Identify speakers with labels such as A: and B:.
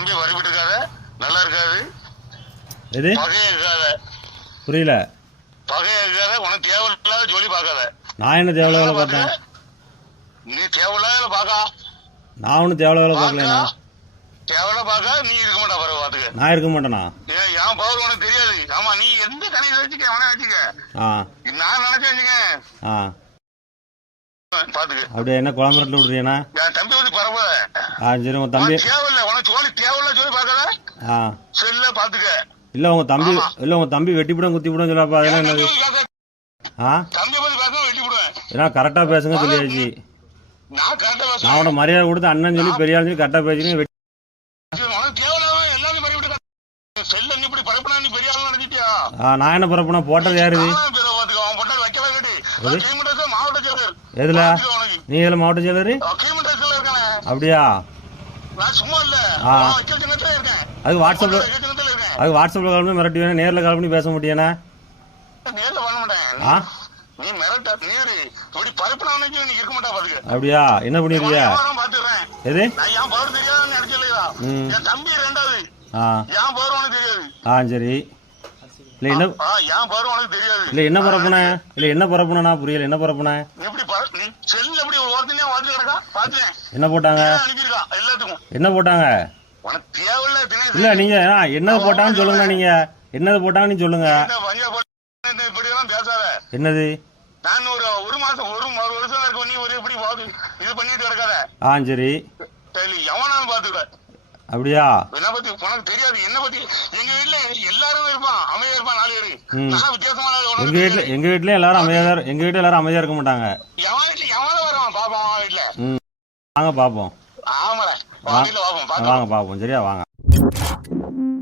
A: தம்பி வழிபட்டு இருக்காத நல்லா இருக்காது.
B: எது?
A: பகைய இருக்காத
B: புரியல.
A: பகைய இருக்காத உனக்கு தேவையில்லாத ஜோலி பார்க்காத.
B: நான் என்ன தேவையில்ல வேலை பார்த்தேன்
A: நீ தேவையில்லாத பாக்கா
B: நான் ஒன்றும் தேவையில்ல வேலை பார்க்கலண்ணா
A: தேவையில்ல பாக்கா நீ இருக்க மாட்டா பரவ பாத்துக்க
B: நான் இருக்க மாட்டேனா?
A: ஏன் என் பவர் உனக்கு தெரியாது. ஆமா நீ எந்த கணித வச்சுக்க அவனை வச்சுக்க?
B: ஆ.
A: நான் நினைச்சேன் வச்சுக்க.
B: ஆ.
A: பாத்துக்க
B: அப்படியே என்ன குழம்புறட்டில் விட்றியண்ணா
A: என் தம்பி வந்து பரவாயில்ல.
B: ஆ சரி உங்கள் தம்பி
A: தேவையில்ல உனக்கு ஜோலி செல்ல பாத்துக்க.
B: இல்லை உங்கள் தம்பி இல்லை உங்கள் தம்பி வெட்டிவிடும் குத்திவிடும் சொல்லப்பா அதெல்லாம் என்னது? ஆ?
A: தம்பி பத்தி பேச வெட்டி விடுவேன்
B: ஏன்னா கரெக்டாக பேசுங்க சொல்லியாச்சு.
A: நான் கரெக்டா
B: நான்
A: பேசுறேன்
B: உன மரியாதை கொடுத்து அண்ணன் சொல்லி பெரியாள் சொல்லி கரெக்டாக பேசுறீங்க வெட்டி
A: பெரிய ஆள்
B: நான் என்ன பரப்புனா போட்டது யாரு? எதுல? நீ இதில் மாவட்ட செயலர்? அப்படியா?
A: நான் சும்மா இல்ல.
B: அது வாட்ஸ்அப்பில் அது வாட்ஸ்அப்பில் கால் பண்ணி மிரட்டி வேணும் நேரில் கால் பண்ணி பேச
A: மாட்டேன்.
B: ஆ?
A: பரப்புனா
B: அப்படியா? என்ன பண்ணிருக்கியா? எது? ஆ. ஆ சரி. இல்லை என்ன
A: ஆ என் பவர் உனக்கு தெரியாது.
B: இல்லை என்ன பரப்புனே? இல்லை என்ன பரப்புனேண்ணா? புரியல என்ன பரப்புனே?
A: பர-
B: என்ன போட்டாங்க? என்ன போட்டாங்க? இல்லை நீங்கள் ஆ என்னது போட்டாங்கன்னு சொல்லுங்கண்ணா நீங்கள் என்னது போட்டாங்கன்னு சொல்லுங்க. என்னது?
A: நான் ஒரு ஒரு மாசம் ஒரு ஒரு வருஷம் இருக்கும் நீ ஒரு இப்படி பாத்து இது பண்ணிட்டு கிடக்காத.
B: ஆ சரி.
A: சரி எவனாலும் பாத்துக்க.
B: அப்படியா?
A: என்ன பத்தி உனக்கு தெரியாது. என்ன பத்தி எங்க வீட்டுல எல்லாரும் இருப்பான். அமைதியா இருப்பான் நாலு பேரு. நான் வித்தியாசமான ஆளு, உனக்கு
B: எங்கள் வீட்டில் எல்லாரும் அமைதியாக தான் எங்கள் வீட்டில் எல்லாரும் அமைதியாக இருக்க மாட்டாங்க.
A: எவன் வீட்டுல எவனும் வருவான்? பாப்போம் அவன் வீட்டுல
B: ம். வாங்க
A: பாப்போம். பாக்கலாம்
B: வாங்க பார்ப்போம் சரியா வாங்க. うん。